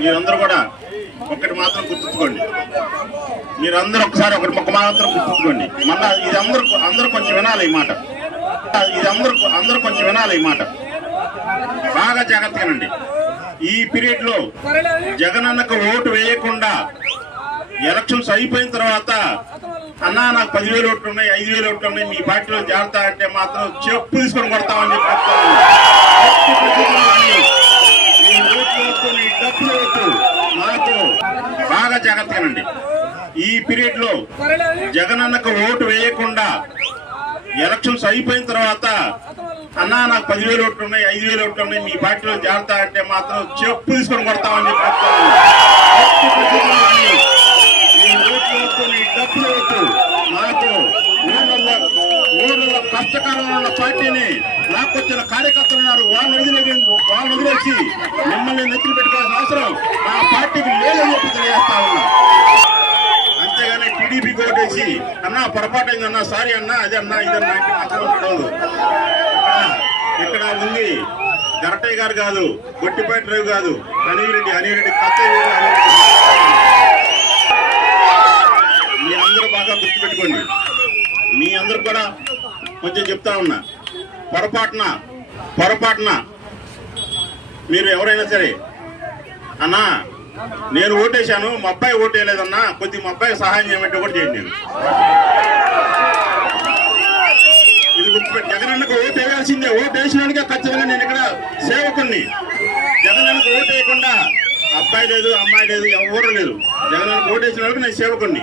మీరందరూ కూడా ఒకటి మాత్రం గుర్తుంచుకోండి. మీరందరూ ఒకసారి ఒకటి మొక్క మాత్రం గుర్తుంచుకోండి. మళ్ళా ఇది అందరూ కొంచెం వినాలి ఈ మాట. ఇది అందరూ కొంచెం వినాలి ఈ మాట. బాగా జాగ్రత్తగానండి. ఈ పీరియడ్ లో జగనన్నకు ఓటు వేయకుండా ఎలక్షన్స్ అయిపోయిన తర్వాత అన్నా నాకు 10,000 ఓట్లు ఉన్నాయి, 5,000 ఓట్లు ఉన్నాయి, మీ పార్టీలో జాగ్రత్త అంటే మాత్రం చెప్పు తీసుకొని కొడతామని చెప్పి డబ్బులు ఓట్లు నాకు బాగా జాగ్రత్తగానండి. ఈ పీరియడ్ లో జగనన్నకు ఓటు వేయకుండా ఎలక్షన్స్ అయిపోయిన తర్వాత అన్నా నాకు 10,000 ఓట్లు ఉన్నాయి, 5,000 ఓట్లు ఉన్నాయి, మీ పార్టీలో జాగ్రత్త అంటే మాత్రం చెప్పు తీసుకొని కొడతామని చెప్పి డబ్బులు ఓట్లు నాకు ఊళ్ళలో కష్టకాలంలో ఉన్న పార్టీని లాక్కొచ్చిన కార్యకర్తలు ఉన్నారు. వాళ్ళని వదిలేసి మిమ్మల్ని నెత్తులు పెట్టుకోవాల్సిన అవసరం నా పార్టీకి లేదని చెప్పి తెలియజేస్తా ఉన్నా. అంతేగాని టీడీపీకి ఓటేసి అన్నా పొరపాటు అయిందన్నా, సారీ అన్నా, అదన్నా ఇదన్నా అంటే మాత్రం ఉండదు. ఇక్కడ ఉంది గరటయ్య గారు కాదు, గొట్టిపేట రావు కాదు, అనిరెడ్డి కత్తయ్య. మీ అందరూ బాగా గుర్తుపెట్టుకోండి. మీ అందరూ కూడా కొంచెం చెప్తా ఉన్నా, పొరపాటున మీరు ఎవరైనా సరే అన్నా నేను ఓటేశాను, మా అబ్బాయి ఓటేయలేదన్నా, కొద్దిగా మా అబ్బాయికి సహాయం చేయమంటే కూడా చేయండి. నేను ఇది గుర్తుపెట్టి జగనన్నకు ఓటు వేయాల్సిందే. ఓటు వేసినానికే ఖచ్చితంగా నేను ఇక్కడ సేవకుణ్ణి. జగనన్నకు ఓటు వేయకుండా అబ్బాయి లేదు, అమ్మాయి లేదు, ఎవరు లేదు. జగనన్నకు ఓటు వేసిన వాళ్ళకి నేను సేవకుణ్ణి.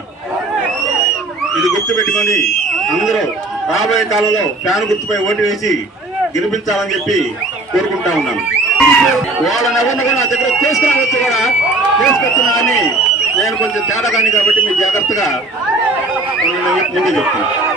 ఇది గుర్తుపెట్టుకొని అందరూ రాబోయే కాలంలో ఫ్యాన్ గుర్తుపై ఓటు వేసి గెలిపించాలని చెప్పి కోరుకుంటా ఉన్నాను. వాళ్ళని ఎవరిని కూడా నా దగ్గర తీసుకొచ్చినా కానీ నేను కొంచెం తేడా కానీ కాబట్టి మీరు జాగ్రత్తగా ముందు చెప్తున్నాను.